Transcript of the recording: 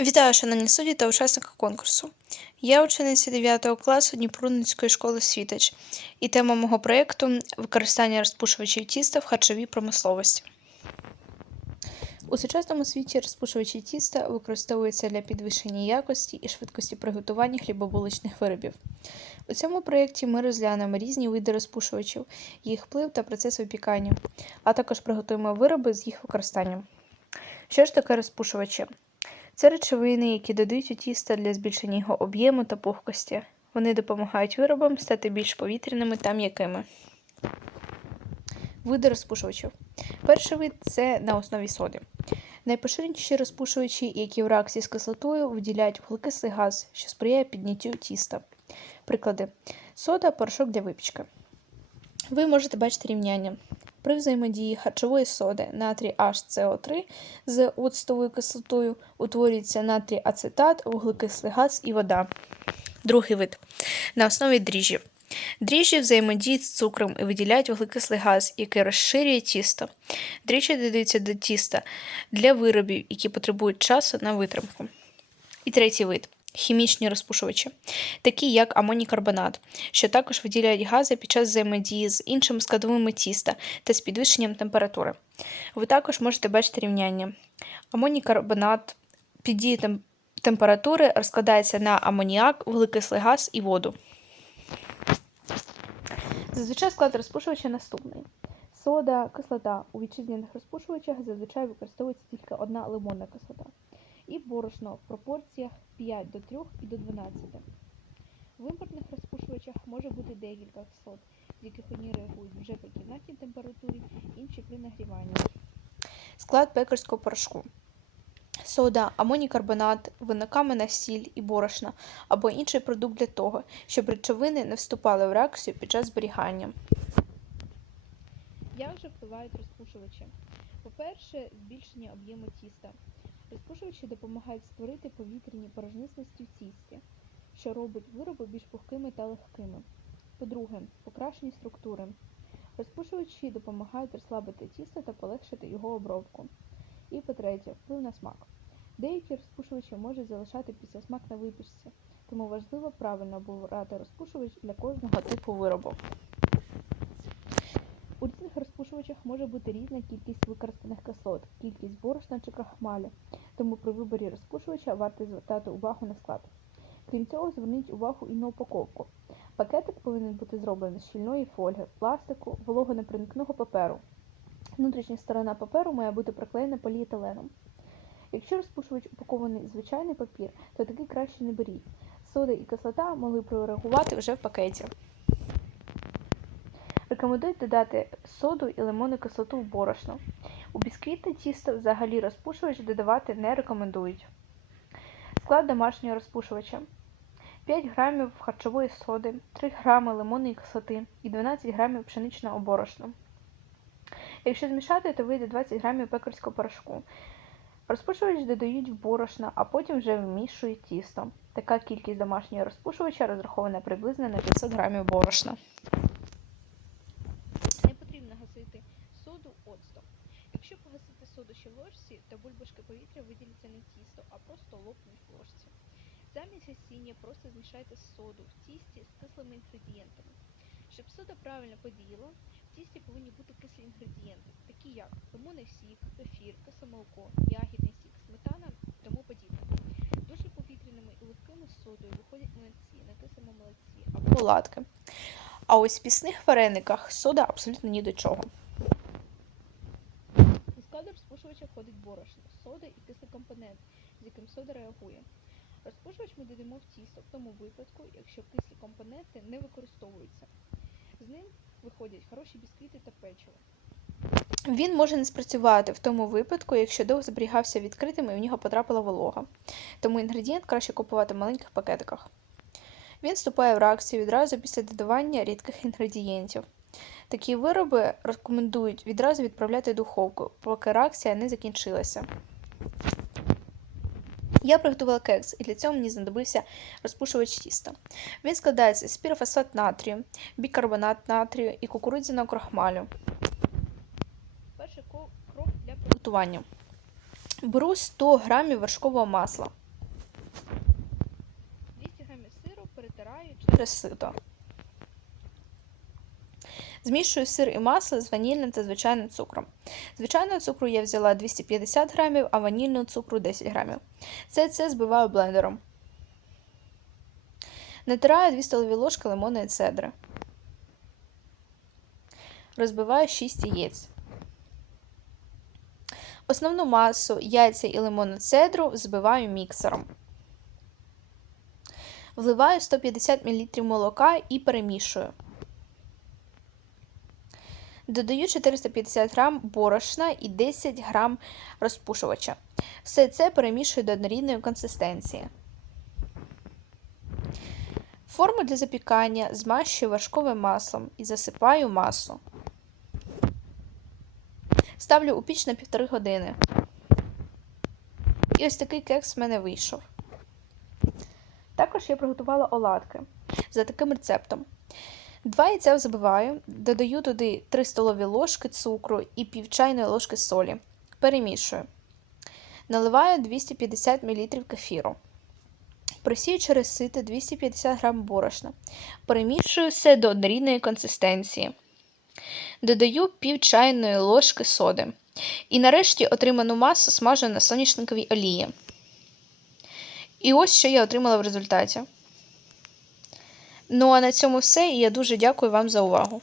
Вітаю, шановні судді та учасники конкурсу. Я учениця 9 класу Дніпруницької школи Світоч, і тема мого проєкту використання розпушувачів тіста в харчовій промисловості. У сучасному світі розпушувачі тіста використовуються для підвищення якості і швидкості приготування хлібобуличних виробів. У цьому проєкті ми розглянемо різні види розпушувачів, їх вплив та процес випікання, а також приготуємо вироби з їх використанням. Що ж таке розпушувачі? Це речовини, які додають у тісто для збільшення його об'єму та пухкості. Вони допомагають виробам стати більш повітряними та м'якими. Види розпушувачів. Перший вид це на основі соди. Найпоширеніші розпушувачі, які в реакції з кислотою виділяють вуглекислий газ, що сприяє підняттю тіста. Приклади: сода, порошок для випічки. Ви можете бачити рівняння. При взаємодії харчової соди натрій HCO3 з оцтовою кислотою утворюється натрій ацетат, вуглекислий газ і вода. Другий вид на основі дріжджів. Дріжджі взаємодіють з цукром і виділяють вуглекислий газ, який розширює тісто. Дріжджі додаються до тіста для виробів, які потребують часу на витримку. І третій вид хімічні розпушувачі, такі як амонікарбонат, що також виділяють гази під час взаємодії з іншими складовими тіста та з підвищенням температури. Ви також можете бачити рівняння. Амонікарбонат під дією температури розкладається на амоніак, вуглекислий газ і воду. Зазвичай склад розпушувача наступний. Сода, кислота. У вітчизняних розпушувачах зазвичай використовується тільки одна лимонна кислота. І борошно в пропорціях 5 до 3 і до 12. В імпортних розпушувачах може бути декілька кислот, з яких одні реагують вже при кімнатній температурі, інші при нагріванні. Склад пекарського порошку. Сода, амонікарбонат, винокамена сіль і борошна або інший продукт для того, щоб речовини не вступали в реакцію під час зберігання. Як же впливають розпушувачі? По-перше, збільшення об'єму тіста. Розпушувачі допомагають створити повітряні порожнисності в тісті, що робить вироби більш пухкими та легкими. По-друге, покращення структури. Розпушувачі допомагають розслабити тісто та полегшити його обробку. І по-третє, вплив на смак. Деякі розпушувачі можуть залишати післясмак на випічці, тому важливо правильно обирати розпушувач для кожного типу виробу. У різних розпушувачах може бути різна кількість використаних кислот, кількість борошна чи крахмалю, тому при виборі розпушувача варто звертати увагу на склад. Крім цього, зверніть увагу і на упаковку. Пакетик повинен бути зроблений з щільної фольги, пластику, вологонепроникного паперу. Внутрішня сторона паперу має бути приклеєна поліетиленом. Якщо розпушувач упакований звичайний папір, то такий краще не беріть. Сода і кислота могли прореагувати вже в пакеті. Рекомендують додати соду і лимонну кислоту в борошно. У тісто взагалі розпушувач додавати не рекомендують. Склад домашнього розпушувача. 5 грамів харчової соди, 3 грами лимонної кислоти і 12 грамів пшеничного борошна. Якщо змішати, то вийде 20 грамів пекарського порошку. Розпушувач додають в борошно, а потім вже вмішують тісто. Така кількість домашнього розпушувача розрахована приблизно на 500 грамів борошна. Не потрібно гасити соду оцтом. Якщо в ложці, то бульбашки повітря виділяться не тісто, а просто лопнуть в ложці. Замість гасіння просто змішайте соду в тісті з кислими інгредієнтами. Щоб сода правильно подіяла, в тісті повинні бути кислі інгредієнти, такі як лимонний сік, кефір, кисломолоко, ягідний сік, сметана тому подібне. Дуже повітряними і легкими содою виходять млинці на кислому молоці або оладки. А ось в пісних варениках сода абсолютно ні до чого. Розпушувача входить борошно, сода і кислий компонент, з яким сода реагує. Розпушувач ми додаємо в тісто в тому випадку, якщо кислі компоненти не використовуються. З ним виходять хороші бісквіти та печиво. Він може не спрацювати в тому випадку, якщо довго зберігався відкритим і в нього потрапила волога. Тому інгредієнт краще купувати в маленьких пакетиках. Він вступає в реакцію відразу після додавання рідких інгредієнтів. Такі вироби рекомендують відразу відправляти в духовку, поки реакція не закінчилася. Я приготувала кекс, і для цього мені знадобився розпушувач тіста. Він складається з пірофосфат натрію, бікарбонат натрію і кукурудзяного крахмалю. Перший крок для приготування. Беру 100 г вершкового масла. 200 г сиру перетираю через сито. Змішую сир і масло з ванільним та звичайним цукром. Звичайного цукру я взяла 250 грамів, а ванільного цукру 10 грамів. Все це збиваю блендером. Натираю 2 столові ложки лимонної цедри. Розбиваю 6 яєць. Основну масу яйця і лимонну цедру збиваю міксером. Вливаю 150 мл молока і перемішую. Додаю 450 г борошна і 10 г розпушувача. Все це перемішую до однорідної консистенції. Форму для запікання змащую вершковим маслом і засипаю масу. Ставлю у піч на півтори години. І ось такий кекс в мене вийшов. Також я приготувала оладки за таким рецептом. Два яйця взбиваю, додаю туди 3 столові ложки цукру і пів чайної ложки солі. Перемішую. Наливаю 250 мл кефіру. Просію через сито 250 г борошна. Перемішую все до однорідної консистенції. Додаю пів чайної ложки соди. І нарешті отриману масу смажу на соняшниковій олії. І ось що я отримала в результаті. Ну а на цьому все, і я дуже дякую вам за увагу.